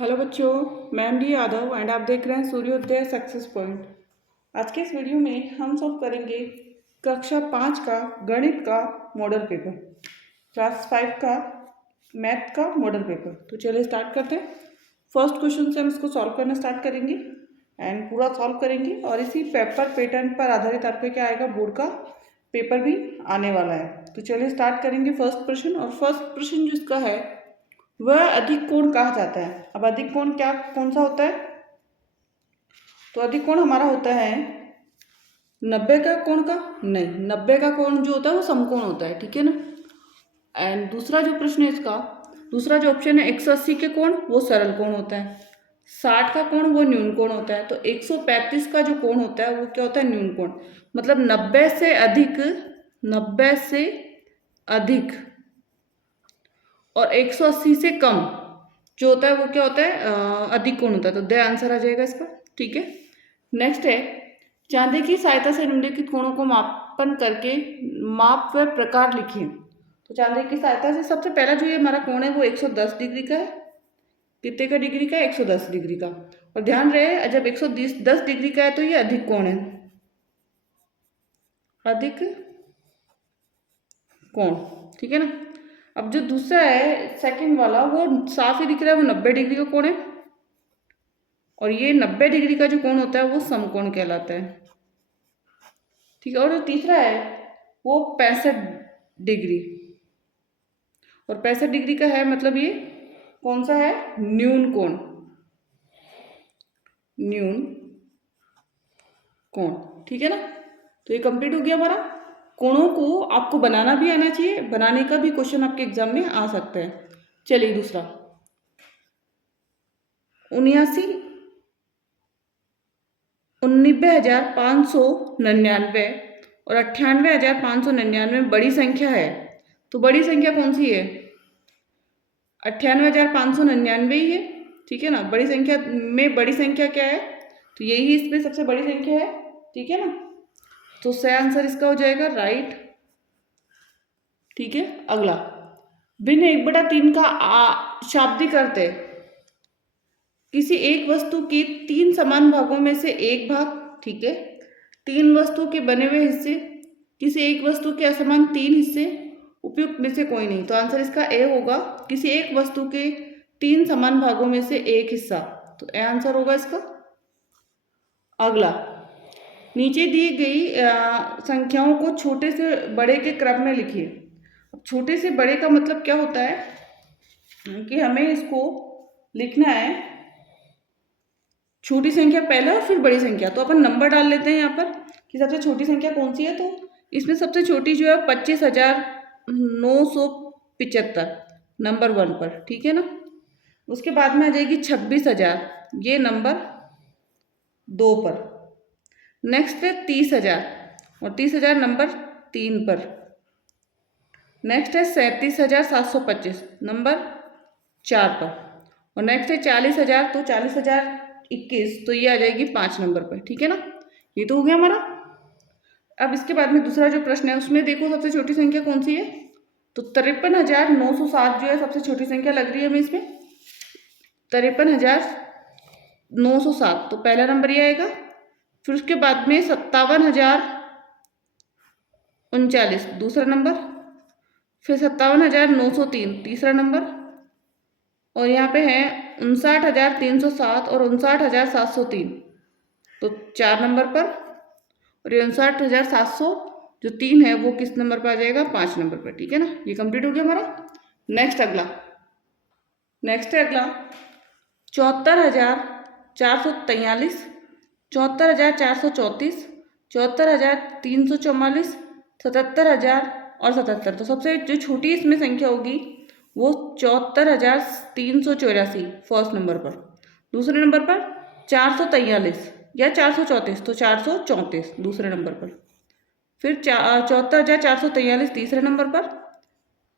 Hello बच्चों, मैं M D Yadav and आप देख रहे हैं सूर्योदय सक्सेस पॉइंट। आज के इस वीडियो में हम सॉल्व करेंगे कक्षा 5 का गणित का मॉडल पेपर, क्लास 5 का मैथ का मॉडल पेपर। तो चलिए स्टार्ट करते हैं। फर्स्ट क्वेश्चन से हम इसको सॉल्व करना स्टार्ट करेंगे एंड पूरा सॉल्व करेंगे और इसी पेपर पैटर्न पर आधारित आपका क्या आएगा, बोर्ड का पेपर भी आने वाला है। तो चलिए स्टार्ट करेंगे फर्स्ट प्रश्न। और फर्स्ट प्रश्न जो इसका है वह अधिक कोण कहा जाता है। अब अधिक कोण क्या कौन सा होता है? तो अधिक कोण हमारा होता है 90 का कोण का नहीं, 90 का कोण जो होता है वो समकोण होता है, ठीक है ना। एंड दूसरा जो प्रश्न है इसका, दूसरा जो ऑप्शन है 180 के कोण वो सरल कोण होता है, 60 का कोण वो न्यून कोण होता है। तो 135 का जो कोण होता है वो क्या होता है, न्यून कोण। मतलब 90 से अधिक, 90 से अधिक और 180 से कम जो होता है वो क्या होता है, अधिक कोण होता है। तो द आंसर आ जाएगा इसका, ठीक है। नेक्स्ट है, चांदी की सहायता से निम्नलिखित कोणों को मापन करके माप व प्रकार लिखिए। तो चांदी की सहायता से सबसे पहला जो ये हमारा कोण है वो 110 डिग्री का है। कितने का डिग्री का है? 110 डिग्री का। और ध्यान रहे जब 110 डिग्री का है तो ये अधिक कोण है, अधिक कोण, ठीक है ना। अब जो दूसरा है सेकंड वाला वो साफ ही दिख रहा है, वो 90 डिग्री का कोण है और ये 90 डिग्री का जो कोण होता है वो समकोण कहलाता है, ठीक है। और जो तीसरा है वो 65 डिग्री, और 65 डिग्री का है, मतलब ये कौन सा है, न्यून कोण, न्यून कोण, ठीक है ना। तो ये कंप्लीट हो गया हमारा। कोणों को आपको बनाना भी आना चाहिए, बनाने का भी क्वेश्चन आपके एग्जाम में आ सकता है। चलिए दूसरा, 99,599 और 98,599 बड़ी संख्या है। तो बड़ी संख्या कौन सी है? 98,599 ही है, ठीक है ना। बड़ी संख्या में बड़ी संख्या क्या है? तो यही इसमें सबसे बड़ी संख्या है, ठीक है ना। तो सही आंसर इसका हो जाएगा राइट, ठीक है। अगला, भिन्न 1/3 का शाब्दिक अर्थ है किसी एक वस्तु के 3 समान भागों में से एक भाग, ठीक है। 3 वस्तु के बने हुए हिस्से, किसी एक वस्तु के असमान 3 हिस्से, उपयुक्त में से कोई नहीं। तो आंसर इसका ए होगा, किसी एक वस्तु के 3 समान भागों में से एक हिस्सा। तो ए आंसर होगा इसका। अगला, नीचे दी गई संख्याओं को छोटे से बड़े के क्रम में लिखिए। अब छोटे से बड़े का मतलब क्या होता है कि हमें इसको लिखना है छोटी संख्या पहले और फिर बड़ी संख्या। तो अपन नंबर डाल लेते हैं यहाँ पर कि सबसे छोटी संख्या कौन सी है। तो इसमें सबसे छोटी जो है 25,975 नंबर 1 पर, ठीक है ना। उसके बाद में आ जाएगी 26,000, ये नंबर 2 पर। नेक्स्ट है 30,000 और 30,000 नंबर 3 पर। नेक्स्ट है 37,725 नंबर 4 पर। और नेक्स्ट है 40,000, तो 40,021, तो ये आ जाएगी 5 नंबर पर, ठीक है ना। ये तो हो गया हमारा। अब इसके बाद में दूसरा जो प्रश्न है उसमें देखो सबसे छोटी संख्या कौन सी है। तो 53,907 जो है सबसे छोटी संख्या लग रही है हमें इसमें, 53,907, तो पहला नंबर ये आएगा। फिर उसके बाद में 57,039 दूसरा नंबर, फिर 57,903 तीसरा नंबर, और यहाँ पे है 59,307 और 59,703, तो 4 नंबर पर। और ये 59,700 जो 3 है वो किस नंबर पर आ जाएगा, 5 नंबर पर, ठीक है ना। ये कंप्लीट हो गया हमारा। नेक्स्ट अगला, नेक्स्ट है अगला 74,443, 74,434, 74,344, 77,000 और 77। तो सबसे जो छोटी इसमें संख्या होगी वो 74,384 फर्स्ट नंबर पर। दूसरे नंबर पर 443 या 434, तो 434 दूसरे नंबर पर। फिर 74,443 तीसरे नंबर पर,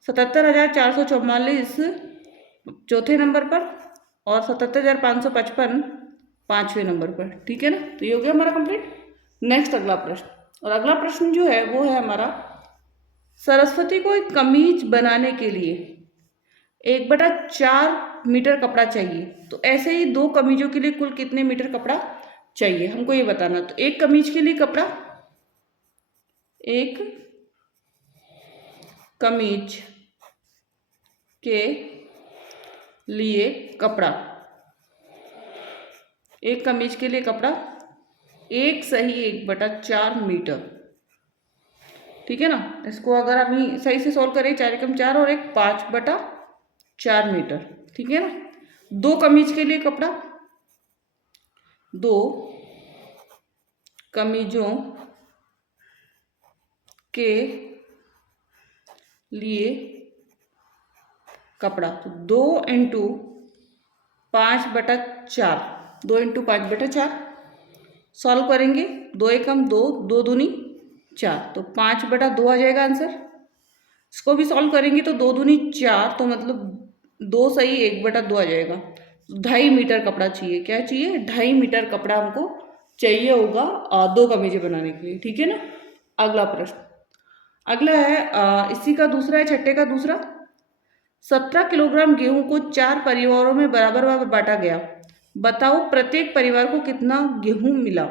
77,444 चौथे नंबर पर, और 77,555 5वें नंबर पर, ठीक है ना। तो ये हो गया हमारा कंप्लीट। नेक्स्ट अगला प्रश्न, और अगला प्रश्न जो है वो है हमारा, सरस्वती को एक कमीज बनाने के लिए 1/4 मीटर कपड़ा चाहिए। तो ऐसे ही 2 कमीजों के लिए कुल कितने मीटर कपड़ा चाहिए हमको ये बताना। तो एक कमीज के लिए कपड़ा, एक कमीज के लिए कपड़ा, एक कमीज के लिए कपड़ा 1/4 मीटर। ठीक है ना। इसको अगर हम सही से सॉल्व करें, 4 एकम 4 और 1 5/4 मीटर। ठीक है ना। 2 कमीज के लिए कपड़ा, 2 कमीजों के लिए कपड़ा, तो 2 × 5/4, 2 × 5/4 सॉल्व करेंगे। 2 एकम 2, 2 दूनी 4, तो 5/2 आ जाएगा आंसर। इसको भी सॉल्व करेंगे तो 2 दूनी 4, तो मतलब 2 सही 1/2 आ जाएगा। 2.5 मीटर कपड़ा चाहिए। क्या चाहिए? 2.5 मीटर कपड़ा हमको चाहिए होगा 2 कमीजें बनाने के लिए। ठीक है ना। अगला प्रश्न, अगला है इसी का दूसरा है, छठे का दूसरा। 17 किलोग्राम गेहूं को 4 परिवारों में बराबर बांटा गया। बताओ प्रत्येक परिवार को कितना गेहूं मिला।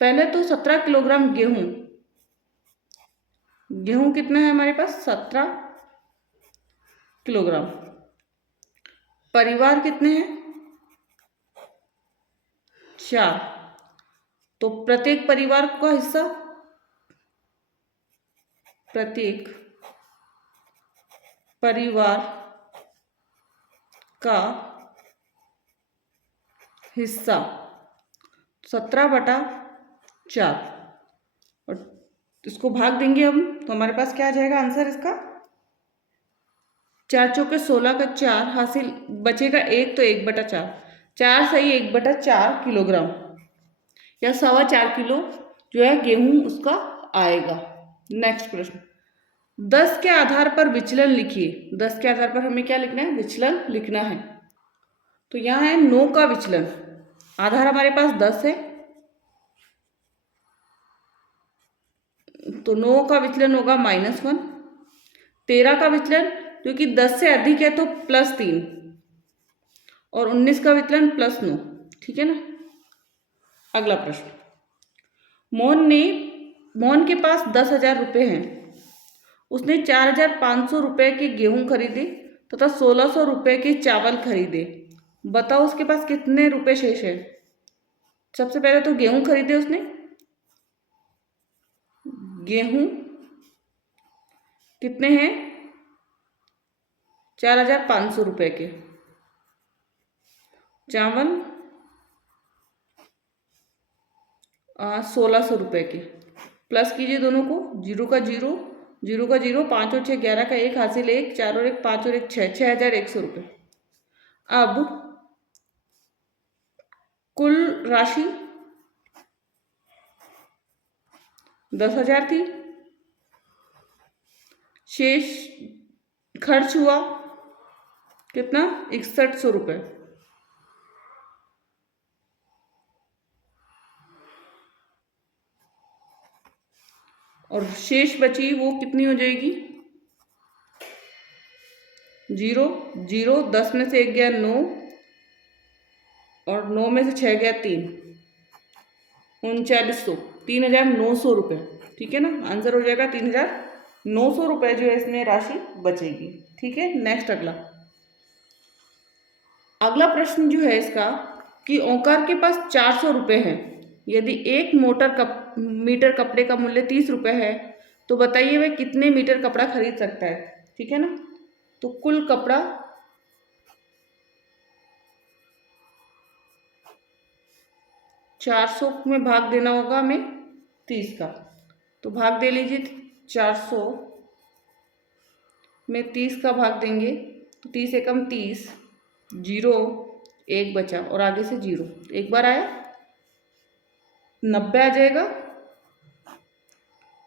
पहले तो 17 किलोग्राम गेहूं, गेहूं कितना है हमारे पास? 17 किलोग्राम। परिवार कितने हैं? 4। तो प्रत्येक परिवार का हिस्सा, प्रत्येक परिवार का हिस्सा 17/4, और इसको भाग देंगे हम तो हमारे पास क्या आ जाएगा आंसर इसका? 4 चौके 16 का 4 हासिल, बचेगा 1, तो 1/4। 4 सही 1/4 किलोग्राम या 4.25 किलो जो है गेहूं उसका आएगा। नेक्स्ट प्रश्न, 10 के आधार पर विचलन लिखिए। 10 के आधार पर हमें क्या लिखना है? विचलन लिखना है। तो यहाँ है 9 का विचलन, आधार हमारे पास 10 है, तो 9 का विचलन होगा -1। 13 का विचलन, क्योंकि 10 से अधिक है तो +3, और 19 का विचलन +9। ठीक है ना। अगला प्रश्न, मोहन के पास 10,000 रुपये हैं। उसने 4,500 रुपये के गेहूं खरीदे तथा 1,600 रुपये के चावल खरीदे। बताओ उसके पास कितने रुपए शेष है। सबसे पहले तो गेहूं खरीदे उसने, गेहूं कितने हैं? 4,500 रुपये के। चावल 1,600 रुपये के। प्लस कीजिए दोनों को, 0 का 0, 0 का 0, 5 और 6 11 का 1 हासिल 1, 4 और 1 5 और 1 6, 6,100 रुपये। अब कुल राशि 10,000 थी, शेष खर्च हुआ कितना? 6,100 रुपये। और शेष बची वो कितनी हो जाएगी? 0 0, 10 में से 1 गया 9, और 9 में से 6 गया 3, 3900, 3,900 रुपये। ठीक है ना। आंसर हो जाएगा 3,900 रुपये जो है इसमें राशि बचेगी। ठीक है। नेक्स्ट अगला प्रश्न जो है इसका कि ओंकार के पास 400 रुपये हैं। यदि 1 मीटर कपड़े का मूल्य 30 रुपये है तो बताइए वह कितने मीटर कपड़ा खरीद सकता है। ठीक है ना। तो कुल कपड़ा 400 में भाग देना होगा हमें 30 का, तो भाग दे लीजिए। 400 में 30 का भाग देंगे तो 30 एकम 30, 0 1 बचा और आगे से 0 एक बार आया, 90 आ जाएगा,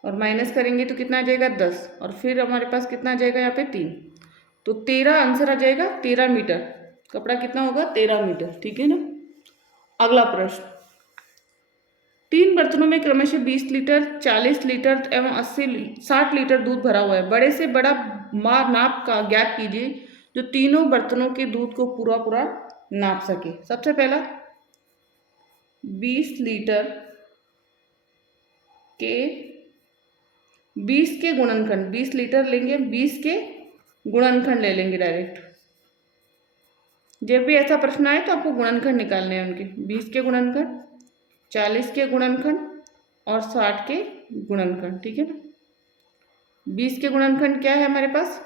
और माइनस करेंगे तो कितना आ जाएगा 10, और फिर हमारे पास कितना आ जाएगा यहाँ पे 3, तो 13 आंसर आ जाएगा। 13 मीटर कपड़ा कितना होगा? 13 मीटर। ठीक है ना। अगला प्रश्न, 3 बर्तनों में क्रमशः 20 लीटर, 40 लीटर एवं 60 लीटर दूध भरा हुआ है। बड़े से बड़ा माप का ज्ञात कीजिए जो तीनों बर्तनों के दूध को पूरा पूरा नाप सके। सबसे पहला 20 लीटर के 20 के गुणनखंड, 20 लीटर लेंगे, 20 के गुणनखंड ले लेंगे डायरेक्ट। जब भी ऐसा प्रश्न आए तो आपको गुणनखंड निकालने हैं उनके। 20 के गुणनखंड, 40 के गुणनखंड और 60 के गुणनखंड, ठीक है ना। 20 के गुणनखंड क्या है हमारे पास?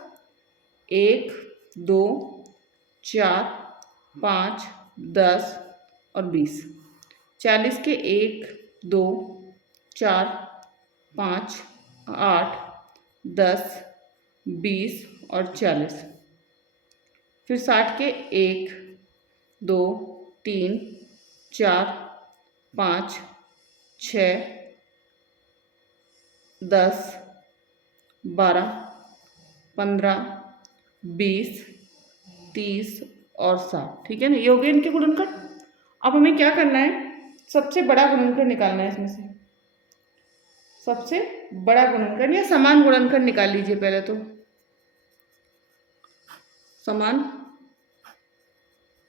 1, 2, 4, 5, 10 और 20। 40 के 1, 2, 4, 5, 8, 10, 20 और 40। फिर 60 के 1, 2, 3, 4, 5, 6, 10, 12, 15, 20, 30 और 60, ठीक है ना। ये हो गए इनके गुणनखंड। अब हमें क्या करना है? सबसे बड़ा गुणनखंड निकालना है इसमें से। सबसे बड़ा गुणनखंड या समान गुणनखंड निकाल लीजिए पहले तो। समान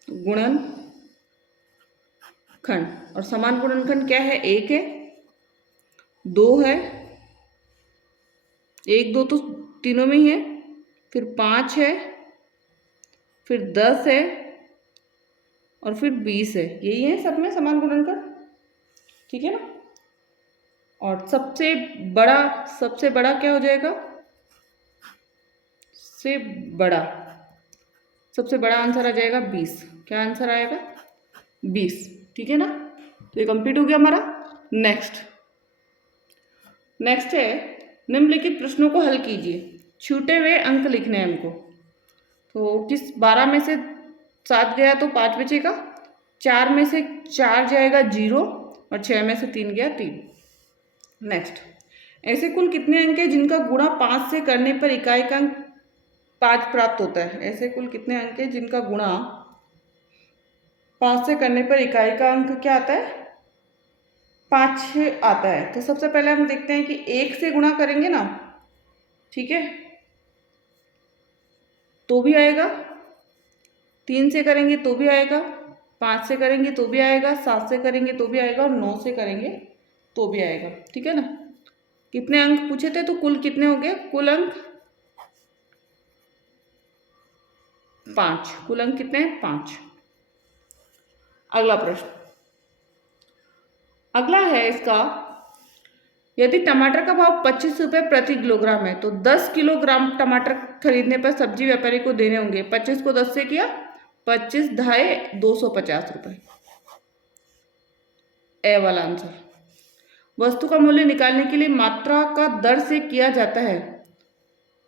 गुणनखंड, और समान गुणनखंड क्या है? 1 है, 2 है, 1, 2 तो तीनों में ही है, फिर 5 है, फिर 10 है और फिर 20 है। यही है सब में समान गुणनखंड, ठीक है ना। और सबसे बड़ा क्या हो जाएगा? सबसे बड़ा आंसर आ जाएगा 20। क्या आंसर आएगा? 20, ठीक है ना। तो ये कंप्लीट हो गया हमारा। नेक्स्ट है निम्नलिखित प्रश्नों को हल कीजिए। छूटे हुए अंक लिखने हैं हमको। तो किस 12 में से 7 गया तो 5 बचेगा, 4 में से 4 जाएगा 0 और 6 में से 3 गया 3। नेक्स्ट, ऐसे कुल कितने अंक हैं जिनका गुणा 5 से करने पर इकाई का अंक 5 प्राप्त होता है? ऐसे कुल कितने अंक हैं जिनका गुणा 5 से करने पर इकाई का अंक क्या आता है? 5 आता है। तो सबसे पहले हम देखते हैं कि 1 से गुणा करेंगे ना, ठीक है, तो भी आएगा, 3 से करेंगे तो भी आएगा, 5 से करेंगे तो भी आएगा, 7 से करेंगे तो भी आएगा और 9 से करेंगे तो भी आएगा, ठीक है ना। कितने अंक पूछे थे? तो कुल कितने हो गए? कुल अंक 5। कुल अंक कितने हैं? 5। अगला प्रश्न, अगला है इसका, यदि टमाटर का भाव 25 रुपये प्रति किलोग्राम है तो 10 किलोग्राम टमाटर खरीदने पर सब्जी व्यापारी को देने होंगे, 25 को 10 से किया 25 ढाई 250 रुपये। ए वाला आंसर। वस्तु का मूल्य निकालने के लिए मात्रा का दर से किया जाता है,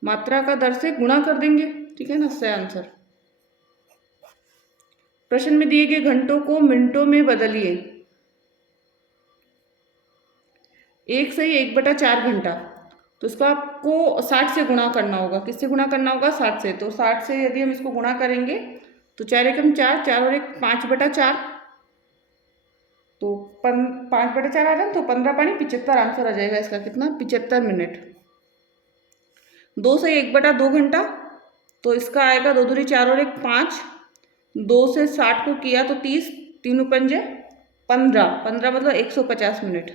मात्रा का दर से गुणा कर देंगे, ठीक है ना। सही आंसर। प्रश्न में दिए गए घंटों को मिनटों में बदलिए। 1 सही 1/4 घंटा, तो इसको आपको 60 से गुणा करना होगा। किससे गुणा करना होगा? 60 से। तो 60 से यदि हम इसको गुणा करेंगे तो 4 एकम 4, 4 और 1 5/4, तो 5/4 आ जाए तो 15 पानी 75 आंसर आ जाएगा इसका। कितना? 75 मिनट। 2 से 1/2 घंटा, तो इसका आएगा 2 दूनी 4 और 1 5, 2 से 60 को किया तो 30, 3 पंजे 15, 15 मतलब 150 मिनट।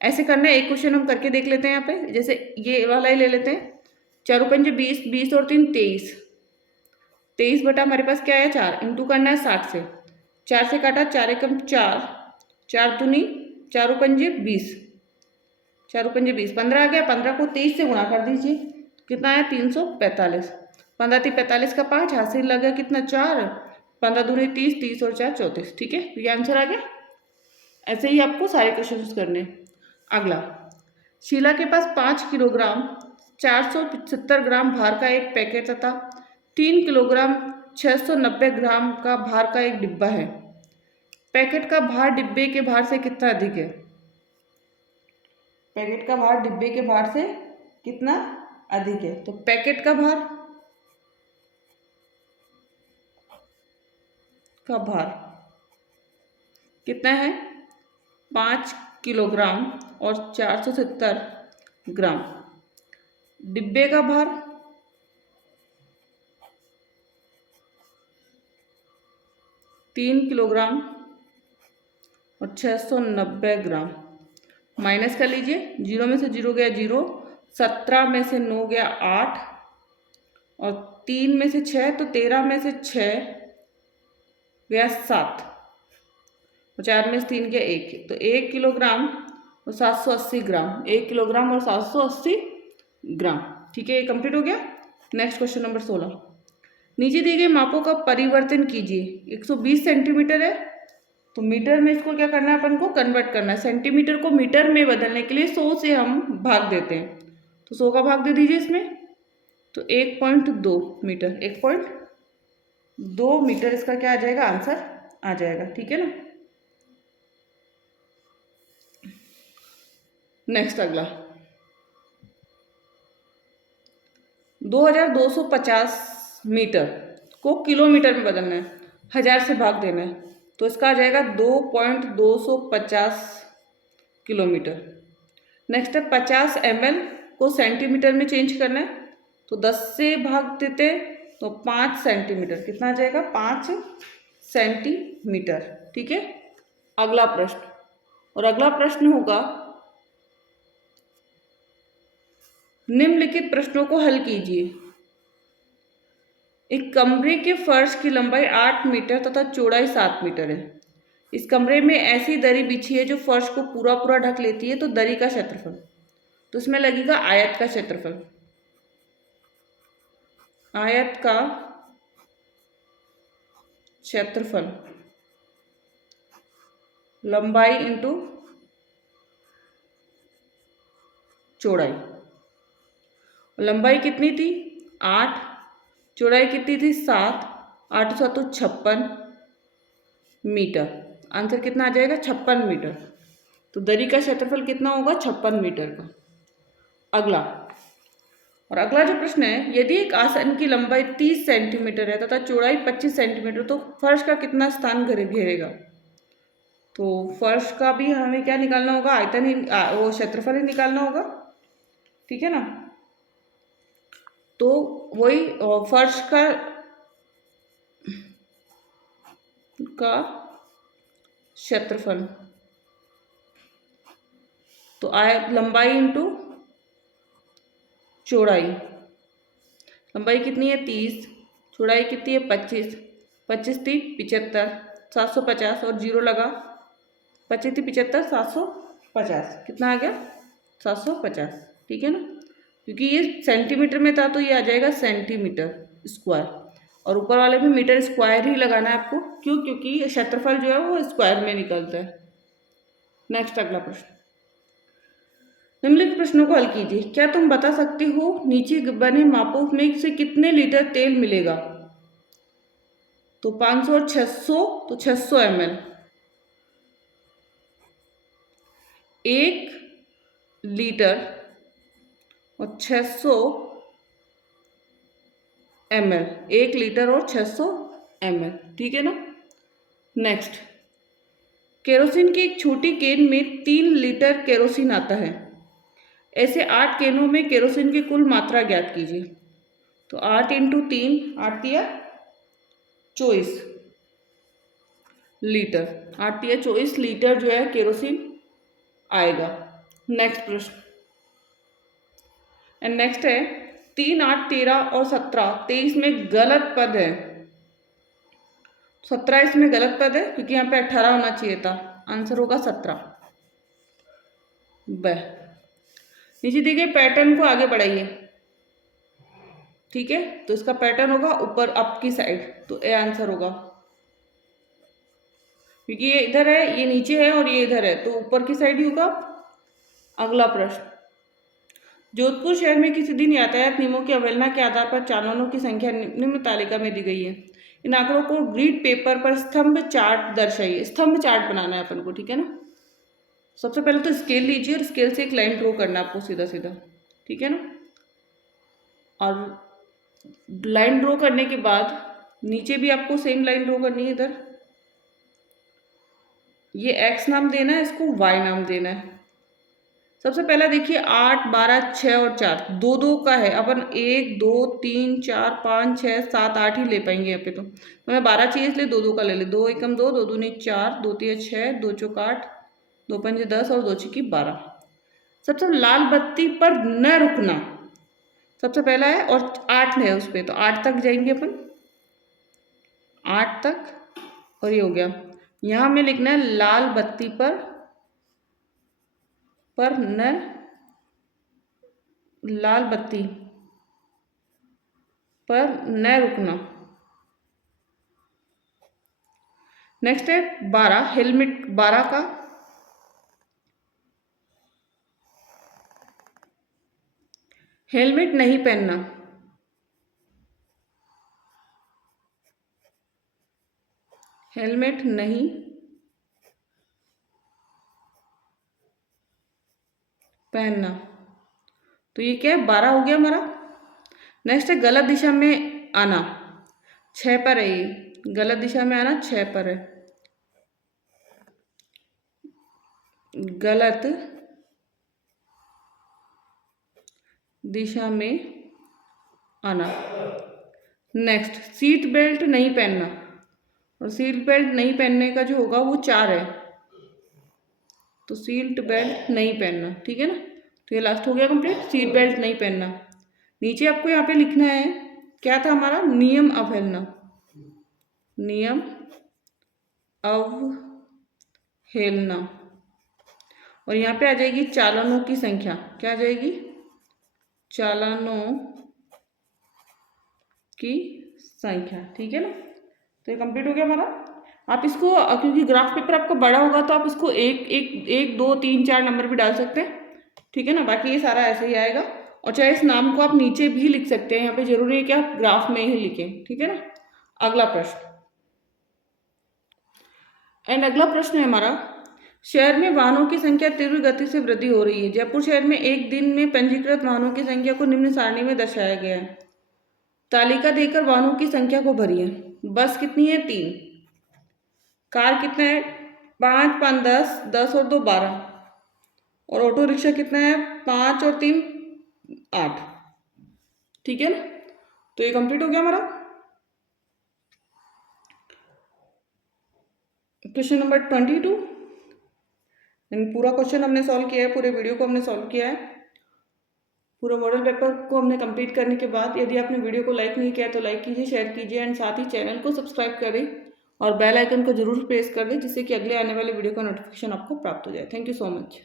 ऐसे करना है। एक क्वेश्चन हम करके देख लेते हैं यहाँ पे, जैसे ये वाला ही ले लेते हैं। 4 पंजे 20, 20 और 3 23, 23 बटा हमारे पास क्या है 4, इंटू करना है 60 से। 4 से काटा, 4 एकम 4, 4 दूनी 4 पंजे 20, 4 पंजे 20, 15 आ गया। 15 को 23 से गुणा कर दीजिए, कितना है 345। 15 3 45 का 5, हासिल लगा कितना 4, 15 दूनी 30, 30 और 4 34, ठीक है। ये आंसर आ गया। ऐसे ही आपको सारे क्वेश्चन करने। अगला, शीला के पास 5 किलोग्राम 475 ग्राम भार का एक पैकेट तथा 3 किलोग्राम 690 ग्राम का भार का एक डिब्बा है। पैकेट का भार डिब्बे के भार से कितना अधिक है? पैकेट का भार डिब्बे के भार से कितना अधिक है? तो पैकेट का भार कितना है? 5 किलोग्राम और 470 ग्राम। डिब्बे का भार 3 किलोग्राम और 690 ग्राम। माइनस कर लीजिए, 0 में से 0 गया 0, 17 में से 9 गया 8 और 3 में से 6 तो 13 में से 6 गया 7 और 4 में से 3 गया 1, तो 1 किलोग्राम और 780 ग्राम, 1 किलोग्राम और 780 ग्राम। ठीक है, ये कंप्लीट हो गया। नेक्स्ट क्वेश्चन नंबर 16, नीचे दिए गए मापों का परिवर्तन कीजिए। 120 सेंटीमीटर है तो मीटर में इसको क्या करना है, अपन को कन्वर्ट करना है। सेंटीमीटर को मीटर में बदलने के लिए 100 से हम भाग देते हैं, तो 100 का भाग दे दीजिए इसमें, तो 1.2 मीटर, 1.2 मीटर इसका क्या आ जाएगा, आंसर आ जाएगा। ठीक है ना। नेक्स्ट अगला, 2250 मीटर को किलोमीटर में बदलना है, 1000 से भाग देना है, तो इसका आ जाएगा 2.250 किलोमीटर। नेक्स्ट है 50 ml को सेंटीमीटर में चेंज करना है, तो 10 से भाग देते तो 5 सेंटीमीटर, कितना आ जाएगा, 5 सेंटीमीटर। ठीक है। अगला प्रश्न, और अगला प्रश्न होगा, निम्नलिखित प्रश्नों को हल कीजिए। एक कमरे के फर्श की लंबाई 8 मीटर तथा चौड़ाई 7 मीटर है। इस कमरे में ऐसी दरी बिछी है जो फर्श को पूरा पूरा ढक लेती है, तो दरी का क्षेत्रफल, तो इसमें लगेगा आयत का क्षेत्रफल, आयत का क्षेत्रफल लंबाई इंटू चौड़ाई। लंबाई कितनी थी 8, चौड़ाई कितनी थी 7, 8 7 56 मीटर, आंसर कितना आ जाएगा 56 मीटर। तो दरी का क्षेत्रफल कितना होगा 56 मीटर का। अगला, और अगला जो प्रश्न है, यदि एक आसन की लंबाई 30 सेंटीमीटर है तथा चौड़ाई 25 सेंटीमीटर, तो फर्श का कितना स्थान घेरेगा। तो फर्श का भी हमें क्या निकालना होगा, आयतन ही, वो क्षेत्रफल ही निकालना होगा। ठीक है ना। तो वही फर्श का क्षेत्रफल, तो लंबाई इंटू चौड़ाई, लंबाई कितनी है 30, चौड़ाई कितनी है 25, 25 थी 75, 750 और 0 लगा, 25 थी 75, 750, कितना आ गया 750। ठीक है ना, क्योंकि ये सेंटीमीटर में था तो ये आ जाएगा सेंटीमीटर स्क्वायर, और ऊपर वाले में मीटर स्क्वायर ही लगाना है आपको। क्यों, क्योंकि क्षेत्रफल जो है वो स्क्वायर में निकलता है। नेक्स्ट अगला प्रश्न, निम्नलिखित प्रश्नों को हल कीजिए। क्या तुम बता सकते हो नीचे बने मापों में से कितने लीटर तेल मिलेगा। तो 500 और 600, तो 600 ml, 1 लीटर और 600 ml, 1 लीटर और 600 ml। ठीक है ना। नेक्स्ट, केरोसिन की एक छोटी केन में 3 लीटर केरोसिन आता है। ऐसे 8 केनों में केरोसिन की कुल मात्रा ज्ञात कीजिए। तो 8 इंटू 3, 8 दिया 24 लीटर, 8 दिया 24 लीटर जो है केरोसिन आएगा। नेक्स्ट प्रश्न, एंड नेक्स्ट है 3, 8, 13 और 17, 23 में गलत पद है। 17 इसमें गलत पद है क्योंकि यहाँ पे 18 होना चाहिए था, आंसर होगा 17। नीचे दिए गए पैटर्न को आगे बढ़ाइए। ठीक है, तो इसका पैटर्न होगा ऊपर अप की साइड, तो ए आंसर होगा, क्योंकि ये इधर है, ये नीचे है और ये इधर है, तो ऊपर की साइड ही होगा। अगला प्रश्न, जोधपुर शहर में किसी दिन यातायात नियमों की अवहेलना के आधार पर चालानों की संख्या निम्न तालिका में दी गई है। इन आंकड़ों को ग्रीड पेपर पर स्तंभ चार्ट दर्शाइए। स्तंभ चार्ट बनाना है अपन को। ठीक है ना। सबसे पहले तो स्केल लीजिए और स्केल से एक लाइन ड्रॉ करना है आपको सीधा सीधा। ठीक है ना। और लाइन ड्रॉ करने के बाद नीचे भी आपको सेम लाइन ड्रॉ करनी है। इधर ये x नाम देना है, इसको y नाम देना है। सबसे पहला देखिए 8, 12, 6 और 4 दो दो का है। अपन 1, 2, 3, 4, 5, 6, 7, 8 ही ले पाएंगे यहाँ पे। तो हमें 12 चाहिए इसलिए दो दो का ले ले। 2 एकम 2, 2 दूनी 4, 2 तिया 6, 2 चौक 8, 2 पंजे 10 और 2 छिकी 12। सबसे लाल बत्ती पर न रुकना सबसे पहला है और 8 है उस पर, तो 8 तक जाएंगे अपन, 8 तक। और ये हो गया। यहाँ हमें लिखना है लाल बत्ती पर न, लाल बत्ती पर न रुकना। नेक्स्ट है 12, हेलमेट 12 का, हेलमेट नहीं पहनना, हेलमेट नहीं पहनना। तो ये क्या है, 12 हो गया हमारा। नेक्स्ट है गलत दिशा में आना, 6 पर है ये, गलत दिशा में आना 6 पर है। गलत दिशा में आना। नेक्स्ट सीट बेल्ट नहीं पहनना, और सीट बेल्ट नहीं पहनने का जो होगा वो 4 है, तो सीट बेल्ट नहीं पहनना। ठीक है ना, तो ये लास्ट हो गया कंप्लीट, सीट बेल्ट नहीं पहनना। नीचे आपको यहाँ पे लिखना है क्या था हमारा, नियम अवहेलना, नियम अवहेलना। और यहाँ पे आ जाएगी चालानों की संख्या, क्या आ जाएगी, चालानों की संख्या। ठीक है ना, तो ये कंप्लीट हो गया हमारा। आप इसको, क्योंकि ग्राफ पेपर आपको बड़ा होगा तो आप इसको 1, 2, 3, 4 नंबर भी डाल सकते हैं। ठीक है ना, बाकी ये सारा ऐसे ही आएगा। और चाहे इस नाम को आप नीचे भी लिख सकते हैं, यहाँ पे जरूरी है कि आप ग्राफ में ही लिखें। ठीक है ना। अगला प्रश्न, एंड अगला प्रश्न है हमारा, शहर में वाहनों की संख्या तीव्र गति से वृद्धि हो रही है। जयपुर शहर में एक दिन में पंजीकृत वाहनों की संख्या को निम्न सारणी में दर्शाया गया है। तालिका देकर वाहनों की संख्या को भरिए। बस कितनी है, 3। कार कितना है, 5, 5, 10, 10 और 2, 12। और ऑटो रिक्शा कितना है, 5 और 3, 8। ठीक है ना, तो ये कंप्लीट हो गया हमारा। क्वेश्चन नंबर 22, पूरा क्वेश्चन हमने सॉल्व किया है, पूरे वीडियो को हमने सॉल्व किया है। पूरा मॉडल पेपर को हमने कंप्लीट करने के बाद यदि आपने वीडियो को लाइक नहीं किया तो लाइक कीजिए, शेयर कीजिए, एंड साथ ही चैनल को सब्सक्राइब करें और बेल आइकन को जरूर प्रेस कर दें, जिससे कि अगले आने वाले वीडियो का नोटिफिकेशन आपको प्राप्त हो जाए। Thank you so much.